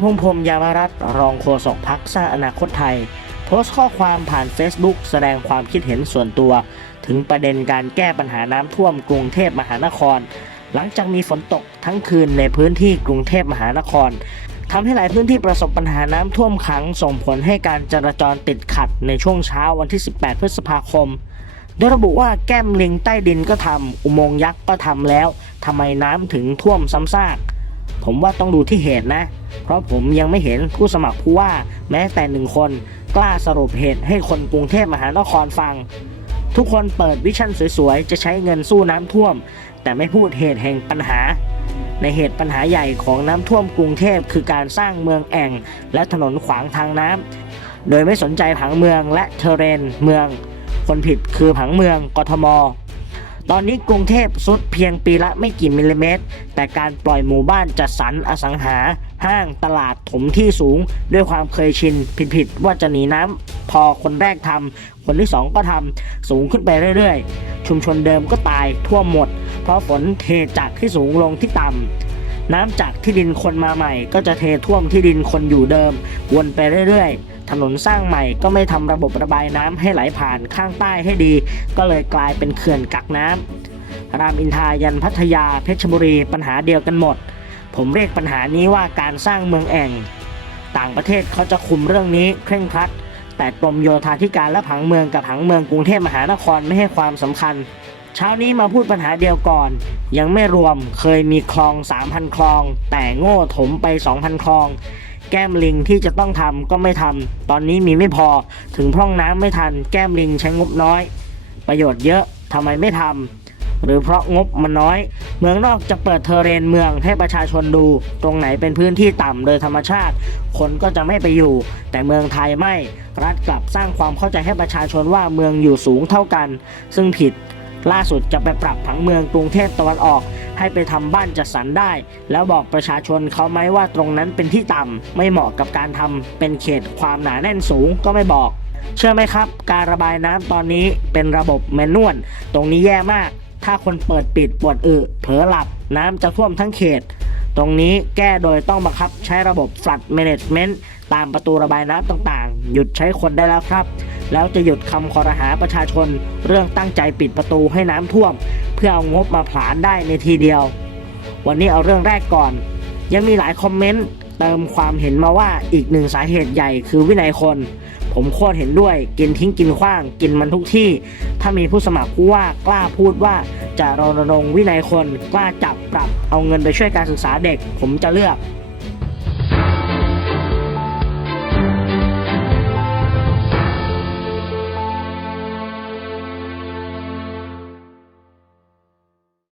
พงษ์พรหมยามรัตนรองโฆษกพักสร้างอนาคตไทย โพสต์ข้อความผ่าน Facebook แสดงความคิดเห็นส่วนตัว ถึงประเด็นการแก้ปัญหาน้ำท่วมกรุงเทพมหานคร หลังจากมีฝนตกทั้งคืนในพื้นที่กรุงเทพมหานครทำให้หลายพื้นที่ประสบปัญหาน้ำท่วมขังส่งผลให้การจราจรติดขัดในช่วงเช้าวันที่ 18 พฤษภาคมโดยระบุว่าแก้มลิงใต้ดินก็ทำอุโมงค์ยักษ์ก็ทำแล้วทำไมน้ำถึงท่วมซ้ำซาก ผมว่าต้องดูที่เหตุนะ เพราะผมยังไม่เห็นผู้สมัครผู้ว่าแม้แต่หนึ่งคน กล้าสรุปเหตุให้คนกรุงเทพมหานครฟัง ทุกคนเปิดวิชั่นสวยๆ จะใช้เงินสู้น้ำท่วม แต่ไม่พูดเหตุแห่งปัญหา ในเหตุปัญหาใหญ่ของน้ำท่วมกรุงเทพคือการสร้างเมืองแอ่ง และถนนขวางทางน้ำโดยไม่สนใจผังเมืองและเทเรนเมือง คนผิดคือผังเมืองกทม ตอนนี้กรุงเทพสุดเพียงปีละไม่กี่มิลลิเมตร แต่การปล่อยหมู่บ้านจัดสรรอสังหา ห้างตลาดถมที่สูง ด้วยความเคยชินผิดๆว่าจะหนีน้ำพอคนแรกทำคนที่สองก็ทำสูงขึ้นไปเรื่อยๆ ชุมชนเดิมก็ตายทั่วหมด เพราะฝนเทจากที่สูงลงที่ต่ำน้ำจากที่ดินคนมาใหม่ ก็จะเทท่วมที่ดินคนอยู่เดิม วนไปเรื่อยๆ ถนนสร้างใหม่ก็ไม่ทำระบบระบายน้ำให้ไหลผ่านข้างใต้ให้ดี ก็เลยกลายเป็นเขื่อนกักน้ำรามอินทายันพัทยาเพชรบุรีปัญหาเดียวกันหมด ผมเรียกปัญหานี้ว่าการสร้างเมืองแอ่ง ต่างประเทศเขาจะคุมเรื่องนี้เคร่งครัด แต่กรมโยธาธิการและผังเมืองกับผังเมืองกรุงเทพมหานครไม่ให้ความสำคัญเช้านี้มาพูดปัญหาเดียวก่อน ยังไม่รวมเคยมีคลอง 3,000 คลอง แต่โง่ถมไป 2,000 คลอง แก้มลิงที่จะต้องทำก็ไม่ทำตอนนี้มีไม่พอถึงพร่องน้ำไม่ทัน แก้มลิงใช้งบน้อย ประโยชน์เยอะทำไมไม่ทำหรือเพราะงบมันน้อย เมืองนอกจะเปิดเทอเรนเมืองให้ประชาชนดู ตรงไหนเป็นพื้นที่ต่ำโดยธรรมชาติ คนก็จะไม่ไปอยู่ แต่เมืองไทยไม่ รัฐกลับสร้างความเข้าใจให้ประชาชนว่าเมืองอยู่สูงเท่ากัน ซึ่งผิดล่าสุดจะไปปรับผังเมืองกรุงเทพตะวันออก ให้ไปทำบ้านจัดสรรได้ แล้วบอกประชาชนเขาไหมว่าตรงนั้นเป็นที่ต่ำไม่เหมาะกับการทำเป็นเขตความหนาแน่นสูงก็ไม่บอก เชื่อไหมครับ การระบายน้ำตอนนี้เป็นระบบแมนนวลตรงนี้แย่มาก ถ้าคนเปิดปิดปวดอึเผลอหลับน้ำจะท่วมทั้งเขต ตรงนี้แก้โดยต้องบังคับใช้ระบบ flood management ตามประตูระบายน้ำต่างๆ หยุดใช้คนได้แล้วครับ แล้วจะหยุดคำคอรหาประชาชน เรื่องตั้งใจปิดประตูให้น้ำท่วม เพื่อเอางบมาผลาญได้ในทีเดียว วันนี้เอาเรื่องแรกก่อน ยังมีหลายคอมเมนต์เติมความเห็นมาว่าอีกหนึ่งสาเหตุใหญ่คือวินัยคน ผมโคตรเห็นด้วยกินทิ้งกินขว้าง กินมันทุกที่ ถ้ามีผู้สมัครผู้ว่ากล้าพูดว่าจะรณรงค์วินัยคนกล้าจับปรับเอาเงินไปช่วยการศึกษาเด็ก ผมจะเลือก